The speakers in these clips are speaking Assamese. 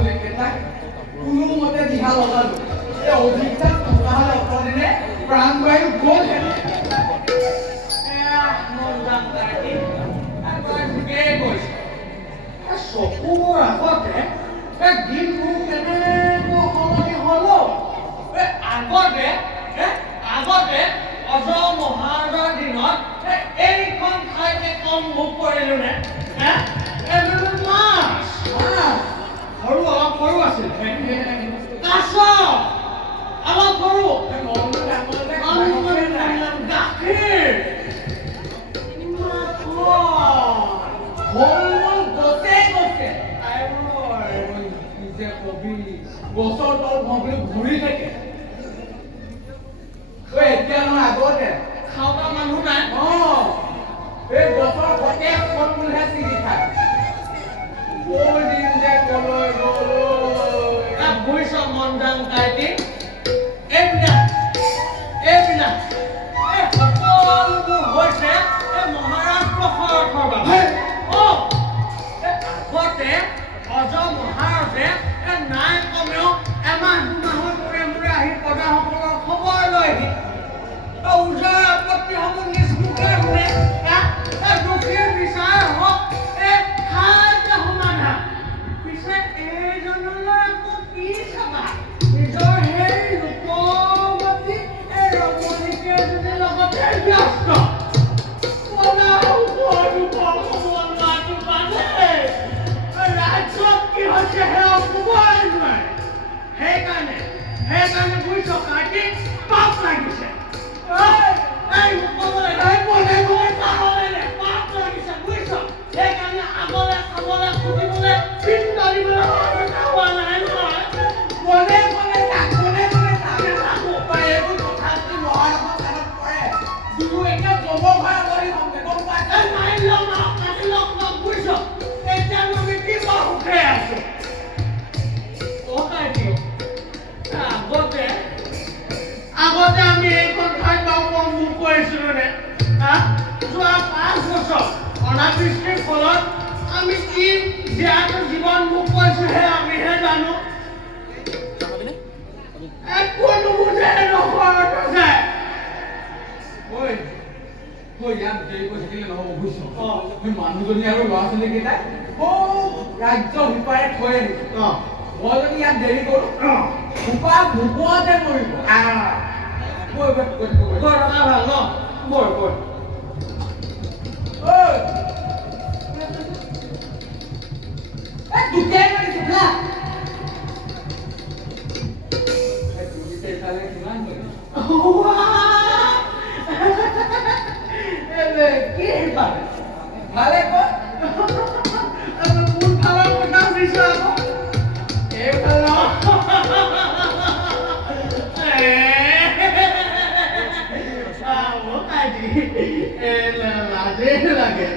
ছোৱালীকেইটাক কোনোমতে দিহা লগালো এই অভিজ্ঞতা থকা হ'লে অতদিনে প্ৰাণবায়ু গ'লহেঁতেন চকুৰ আগতে দিনবোৰ কেনেকৈ সলনি হ'ল আগতে অজ মহাৰাজৰ দিনত এইখন ঠাইতে কম মুখ কৰিলো নে মাছ অলপ সৰু আছিল কাছ অলপ সৰু গাখীৰ গছৰ তল ভৰি ঘূৰি থাকে এতিয়া নহয় আগতে খাওঁতা মানুহ নাই এই গছৰ সতে ফল মূলহে ছিঙি খায় দিন যে কলৈ গ'ল বুজিছ মন যাম তাইটি এইবিলাক এই সকলোবোৰ হৈছে এই মহাৰাষ্ট্ৰ শৰথৰ বাবে আগতে অজ মহাৰাজে নাই কমেও এমাহ দুমাহৰ মূৰে আহি প্ৰজাসকলৰ খবৰ লয়হি ওজৰ আপত্তিসমূহ নিষ্পত্তি শুনে দুখীৰ বিচাৰ হওক খাইতে সমাধান পিছে এইজনলৈ আকৌ কি চাবা নিজৰ সেই ৰূপৱতী ৰমণীকে যদি লগতে ব্যস্ত ৰাজ্যত কি হৈছে সেয়া ক'বই নোৱাৰে সেইকাৰণে বুজিছ কাৰ্তিক পাপ লাগিছে পাপ লাগিছে বুজিছ সেইকাৰণে আগলে খাবলৈ খুজিবলৈ চিন্তা দিবলৈ হোৱা নাই নহয় মনে থাকো এইবোৰ কথা যদি মহাৰাজৰ কাণত পৰে দুয়ো এতিয়া জব ভাড়া কৰি হ'মগে গম পাইছে মাৰি লওক কাটি লওক বুজিছ এতিয়া আমি কি সুখে আছো আগতে আমি এইখন ঠাই কম মুখ কৰিছিলো নে যোৱা 5 বছৰ অনাবৃষ্টিৰ ফলত আমি কি জীয়াটো জীৱন মুখ কৰিছো আমিহে জানো একো নুবুজে নকৰতো যায় ইয়াত দেৰি কৰি থাকিলে নহ'ব বুজিছ মানুহজনী আৰু ল'ৰা ছোৱালীকেইটাই ৰাজ্য সিপাৰে থৈ আহিছো মই যদি ইয়াত দেৰি কৰো ভোকতে মৰিব ভাল ন বৈ দুটাই মাৰিছো না কি ভালে কোন ফালৰ কথা দিছো আকৌ এইফাল লাজে লাগে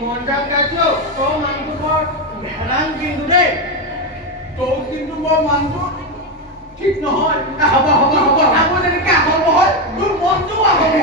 মন্দাম কাৰ্য তোৰ মানুহটো বৰ ভেলাং কিন্তু দেই তোৰ কিন্তু বৰ মানুহটো ঠিক নহয় হ'ব যেনেকে আহল বহল তোৰ মনটোও আহল